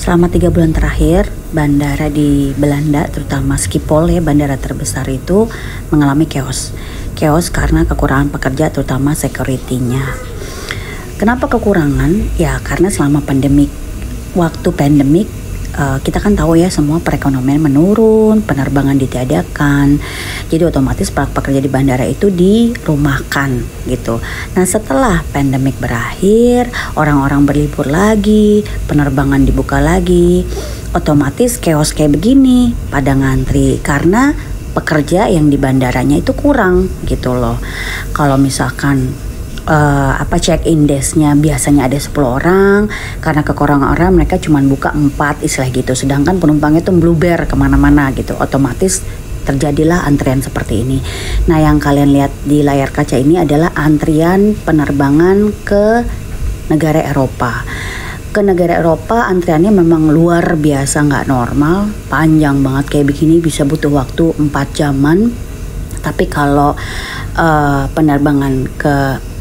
Selama 3 bulan terakhir, bandara di Belanda, terutama Schiphol ya, bandara terbesar itu mengalami chaos. Chaos karena kekurangan pekerja, terutama security-nya. Kenapa kekurangan? Ya karena selama pandemik, waktu pandemik, kita kan tahu ya semua perekonomian menurun, penerbangan ditiadakan, jadi otomatis para pekerja di bandara itu dirumahkan gitu. Nah setelah pandemik berakhir, orang-orang berlibur lagi, penerbangan dibuka lagi, otomatis chaos kayak begini, pada ngantri karena pekerja yang di bandaranya itu kurang gitu loh. Kalau misalkan check-in desk-nya biasanya ada 10 orang, karena kekurangan orang mereka cuma buka 4 istilah gitu, sedangkan penumpangnya tuh bluber kemana-mana gitu, otomatis terjadilah antrian seperti ini. Nah yang kalian lihat di layar kaca ini adalah antrian penerbangan ke negara Eropa. Ke negara Eropa antriannya memang luar biasa, nggak normal, panjang banget kayak begini, bisa butuh waktu 4 jaman. Tapi kalau penerbangan ke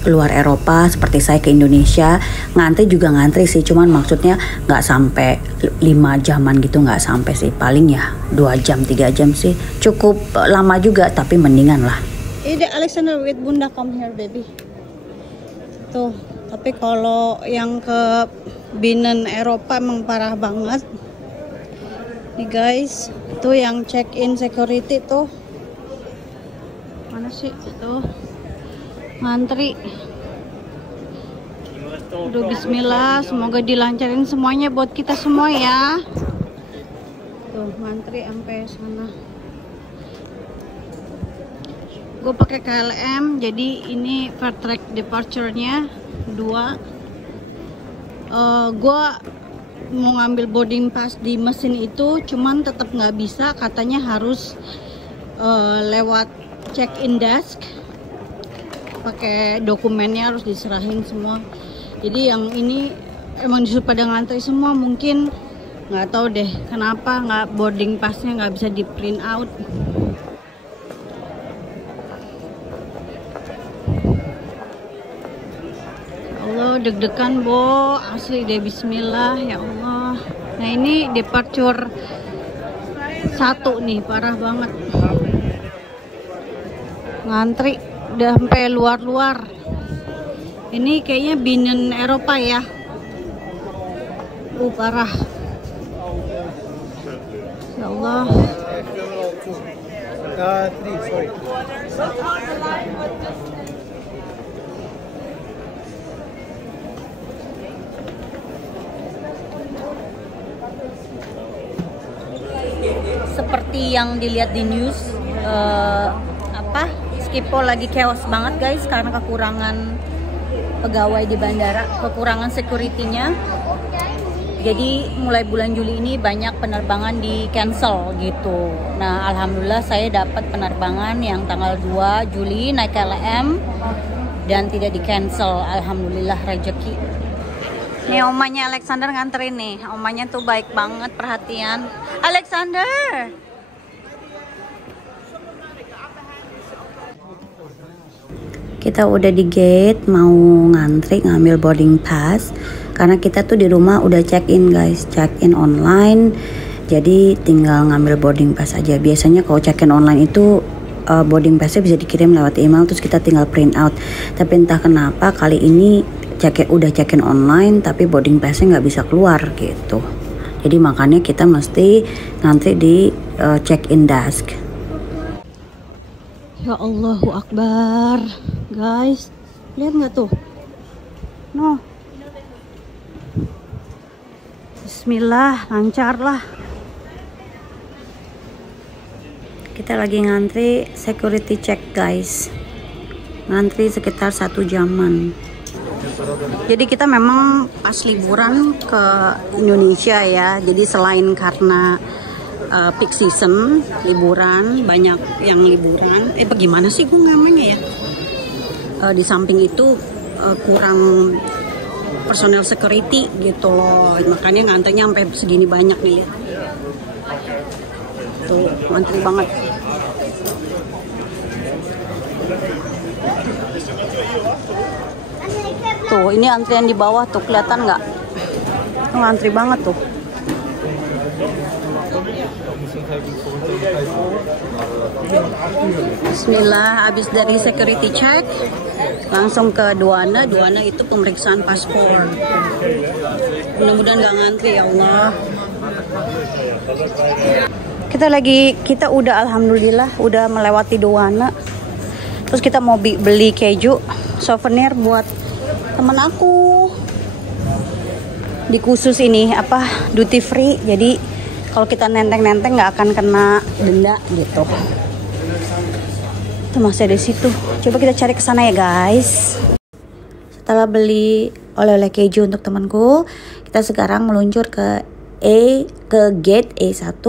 luar Eropa seperti saya ke Indonesia, ngantri juga ngantri sih, cuman maksudnya nggak sampai 5 jaman gitu, nggak sampai sih, paling ya 2 jam 3 jam sih, cukup lama juga tapi mendingan lah. Ini Alexander with Bunda, come here baby. Tuh, tapi kalau yang ke Binnen Eropa emang parah banget nih guys. Tuh yang check in security tuh mana sih tuh, ngantri. Aduh bismillah, semoga dilancarin semuanya buat kita semua ya. Tuh ngantri sampai sana. Gue pakai KLM, jadi ini Fair Track departure-nya 2. Gue mau ngambil boarding pass di mesin itu, cuman tetap nggak bisa, katanya harus lewat check-in desk, pakai dokumennya harus diserahin semua. Jadi yang ini emang disuruh pada ngantri semua, mungkin nggak tahu deh kenapa nggak boarding passnya nggak bisa di print out. Allah deg-degan bo, asli deh, bismillah ya Allah. Nah ini departure 1 nih, parah banget, ngantri udah sampai luar-luar. Ini kayaknya Binnen Eropa ya. Parah ya Allah. Seperti yang dilihat di news, Schiphol lagi chaos banget guys karena kekurangan pegawai di bandara, kekurangan security-nya. Jadi mulai bulan Juli ini banyak penerbangan di cancel gitu. Nah alhamdulillah saya dapat penerbangan yang tanggal 2 Juli naik KLM dan tidak di cancel, alhamdulillah, rezeki. Nih omanya Alexander nganterin nih, omanya tuh baik banget, perhatian. Alexander, kita udah di gate mau ngantri ngambil boarding pass karena kita tuh di rumah udah check in guys, check in online, jadi tinggal ngambil boarding pass aja. Biasanya kalau check in online itu boarding passnya bisa dikirim lewat email, terus kita tinggal print out. Tapi entah kenapa kali ini udah check in online tapi boarding passnya nggak bisa keluar gitu. Jadi makanya kita mesti ngantri di check in desk. Ya Allahu Akbar, guys, lihat nggak tuh? No, bismillah, lancar lah. Kita lagi ngantri security check guys, ngantri sekitar 1 jaman. Jadi kita memang pas liburan ke Indonesia ya, jadi selain karena peak season, liburan, banyak yang liburan. Bagaimana sih gue namanya ya? Di samping itu kurang personel security gitu loh, makanya ngantrinya sampai segini banyak nih lihat. Tuh, ngantri banget. Tuh, ini antrian di bawah tuh, kelihatan nggak? Oh, antri banget tuh. Bismillah, habis dari security check langsung ke Douane. Douane itu pemeriksaan paspor. Mudah-mudahan nggak ngantri ya Allah. Kita udah alhamdulillah udah melewati Douane. Terus kita mau beli keju souvenir buat temen aku. Di khusus ini apa duty free, jadi kalau kita nenteng-nenteng nggak akan kena denda gitu. Itu masih ada di situ. Coba kita cari ke sana ya guys. Setelah beli oleh-oleh keju untuk temanku, kita sekarang meluncur ke gate E1.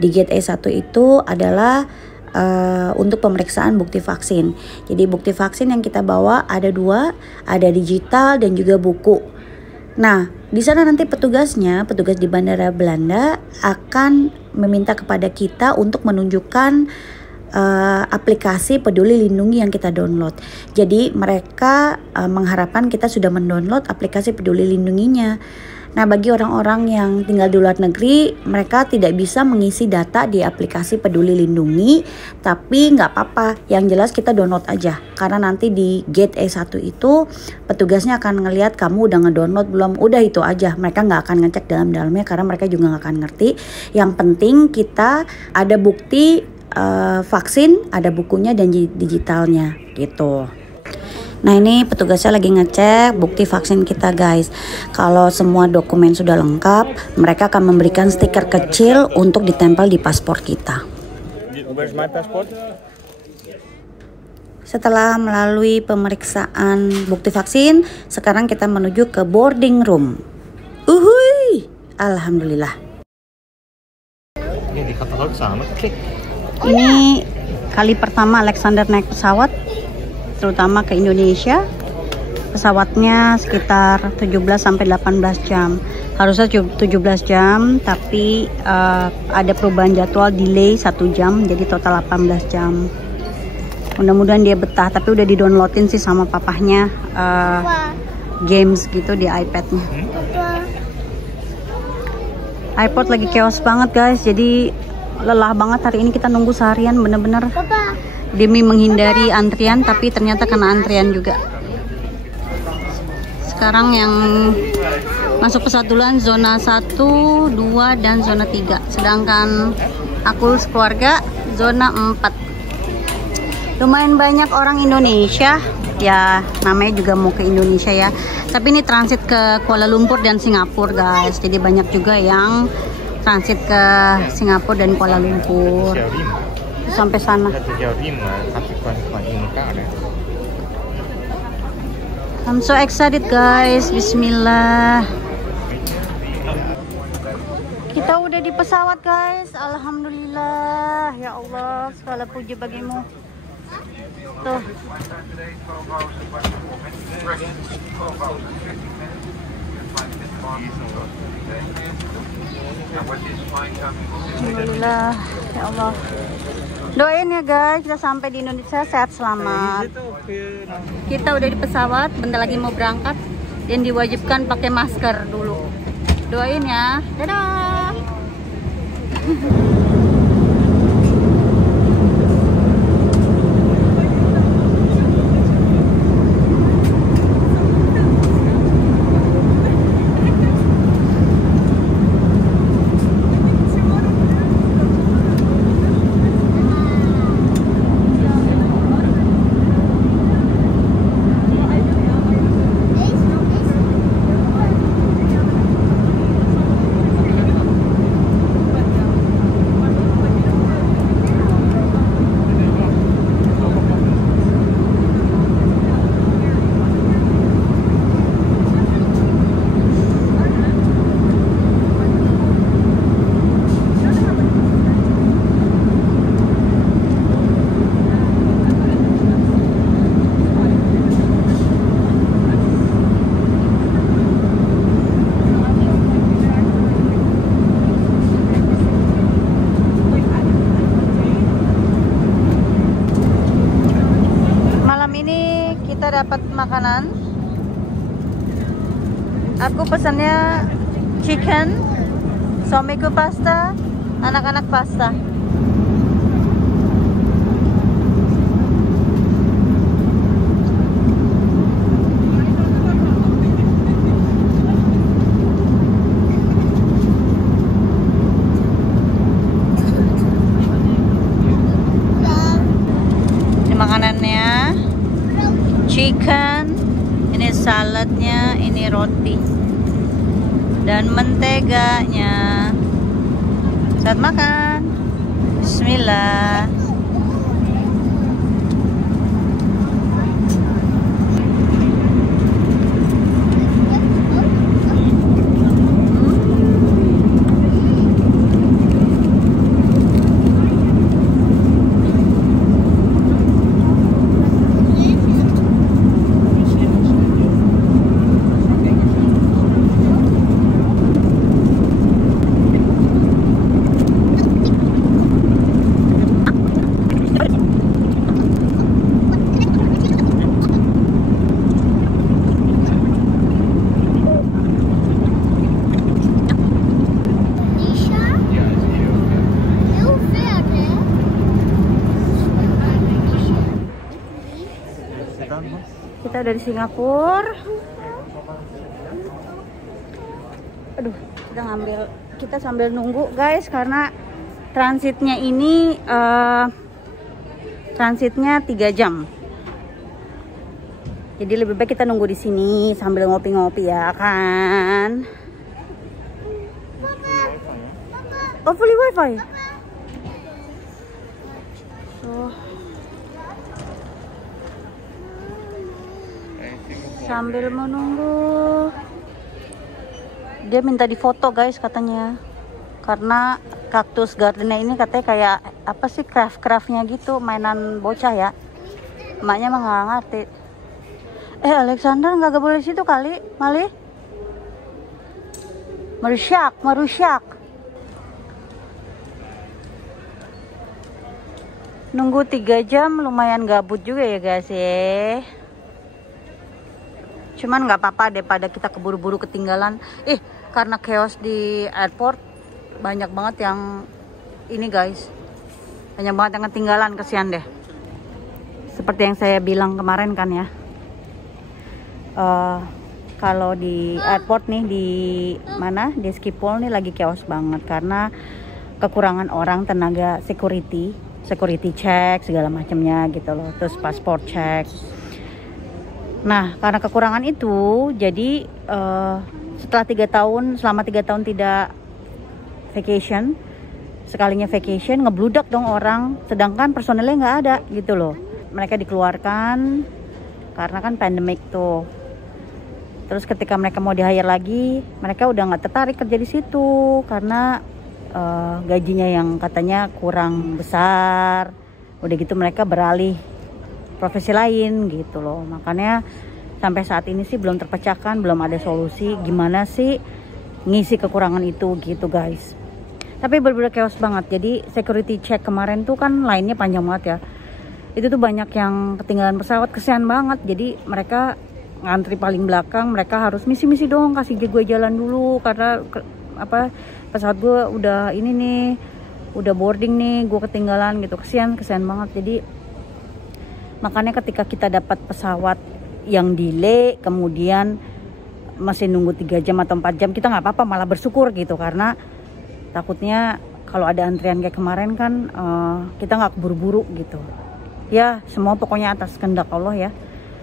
Di gate E1 itu adalah untuk pemeriksaan bukti vaksin. Jadi bukti vaksin yang kita bawa ada 2, ada digital dan juga buku. Nah, di sana nanti petugas di Bandara Belanda akan meminta kepada kita untuk menunjukkan aplikasi Peduli Lindungi yang kita download. Jadi mereka mengharapkan kita sudah mendownload aplikasi Peduli Lindunginya. Nah, bagi orang-orang yang tinggal di luar negeri, mereka tidak bisa mengisi data di aplikasi Peduli Lindungi, tapi nggak apa-apa, yang jelas kita download aja. Karena nanti di gate E1 itu, petugasnya akan ngelihat kamu udah ngedownload belum, udah itu aja. Mereka nggak akan ngecek dalam-dalamnya karena mereka juga nggak akan ngerti. Yang penting kita ada bukti vaksin, ada bukunya dan digitalnya gitu. Nah, ini petugasnya lagi ngecek bukti vaksin kita guys. Kalau semua dokumen sudah lengkap, mereka akan memberikan stiker kecil untuk ditempel di paspor kita. Setelah melalui pemeriksaan bukti vaksin, sekarang kita menuju ke boarding room. Uhuy, alhamdulillah. Ini kali pertama Alexander naik pesawat, terutama ke Indonesia. Pesawatnya sekitar 17-18 jam. Harusnya 17 jam, tapi ada perubahan jadwal, delay 1 jam, jadi total 18 jam. Mudah-mudahan dia betah, tapi udah di-downloadin sih sama papahnya games gitu di iPad-nya. iPod lagi chaos banget guys, jadi lelah banget hari ini, kita nunggu seharian bener-bener demi menghindari antrian, tapi ternyata kena antrian juga. Sekarang yang masuk pesawat duluan zona 1, 2 dan zona 3, sedangkan aku sekeluarga zona 4. Lumayan banyak orang Indonesia ya, namanya juga mau ke Indonesia ya, tapi ini transit ke Kuala Lumpur dan Singapura guys, jadi banyak juga yang transit ke Singapura dan Kuala Lumpur sampai sana. I'm so excited guys. Bismillah. Kita udah di pesawat guys. Alhamdulillah. Ya Allah, segala puji bagimu. Tuh. Alhamdulillah, ya Allah. Doain ya guys, kita sampai di Indonesia sehat selamat. Kita udah di pesawat, bentar lagi mau berangkat dan diwajibkan pakai masker dulu. Doain ya. Dadah. Dapat makanan. Aku pesannya chicken Suamiku pasta, anak-anak pasta. Ini makanannya, chicken, ini saladnya, ini roti dan menteganya. Saat makan, bismillah. Kita dari Singapura. Aduh, kita sambil nunggu guys, karena transitnya ini transitnya 3 jam. Jadi lebih baik kita nunggu di sini sambil ngopi-ngopi ya kan. Oh, fully wifi. So, sambil menunggu, dia minta difoto guys katanya, karena Cactus Gardennya ini katanya kayak apa sih, craftnya gitu, mainan bocah ya. Emaknya mah nggak ngerti. Alexander nggak boleh situ kali, Mali. Merusyak. Nunggu 3 jam lumayan gabut juga ya guys ya. Cuman nggak apa-apa daripada kita keburu-buru ketinggalan. Karena chaos di airport, banyak banget yang ini guys, banyak banget yang ketinggalan, kesian deh. Seperti yang saya bilang kemarin kan ya, kalau di airport nih, di Schiphol nih lagi chaos banget karena kekurangan orang, tenaga security check segala macamnya gitu loh, terus passport check. Nah, karena kekurangan itu, jadi selama 3 tahun tidak vacation, sekalinya vacation ngebludak dong orang, sedangkan personelnya nggak ada gitu loh. Mereka dikeluarkan karena kan pandemic tuh. Terus ketika mereka mau di-hire lagi, mereka udah nggak tertarik kerja di situ karena gajinya yang katanya kurang besar. Udah gitu mereka beralih profesi lain gitu loh. Makanya sampai saat ini sih belum terpecahkan, belum ada solusi gimana sih ngisi kekurangan itu gitu guys. Tapi bener-bener chaos banget. Jadi security check kemarin tuh kan lainnya panjang banget ya. Itu tuh banyak yang ketinggalan pesawat, kesian banget. Jadi mereka ngantri paling belakang, mereka harus misi-misi dong, kasih gue jalan dulu karena pesawat gue udah ini nih, udah boarding nih, gue ketinggalan gitu. Kesian banget. Jadi makanya ketika kita dapat pesawat yang delay, kemudian masih nunggu 3 jam atau 4 jam, kita nggak apa-apa, malah bersyukur gitu. Karena takutnya kalau ada antrian kayak kemarin kan kita nggak keburu-buru gitu. Ya semua pokoknya atas kehendak Allah ya.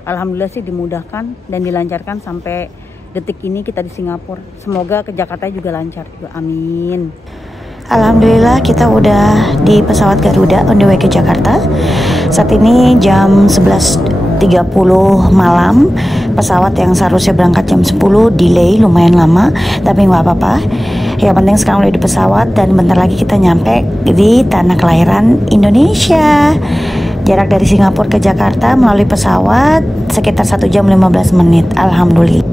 Alhamdulillah sih dimudahkan dan dilancarkan sampai detik ini kita di Singapura. Semoga ke Jakarta juga lancar juga, amin. Alhamdulillah kita udah di pesawat Garuda on the way ke Jakarta. Saat ini jam 11.30 malam. Pesawat yang seharusnya berangkat jam 10 delay lumayan lama, tapi nggak apa-apa. Yang penting sekarang udah di pesawat dan bentar lagi kita nyampe di tanah kelahiran Indonesia. Jarak dari Singapura ke Jakarta melalui pesawat sekitar 1 jam 15 menit. Alhamdulillah.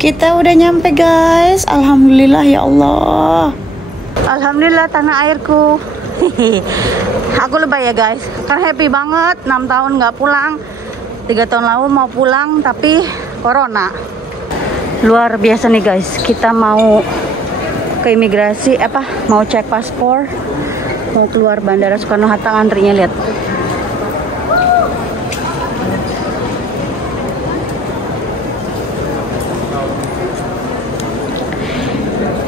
Kita udah nyampe guys. Alhamdulillah ya Allah. Alhamdulillah tanah airku. Aku lebay ya guys, kan happy banget 6 tahun nggak pulang. 3 tahun lalu mau pulang tapi corona. Luar biasa nih guys, kita mau ke imigrasi, mau cek paspor, mau keluar Bandara Soekarno-Hatta, antrinya lihat.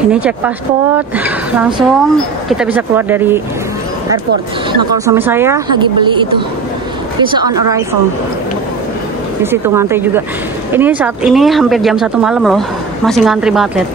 Ini cek paspor, langsung kita bisa keluar dari airport. Nah kalau suami saya lagi beli itu visa on arrival, di situ ngantri juga. Ini saat ini hampir jam 1 malam loh, masih ngantri banget lihat.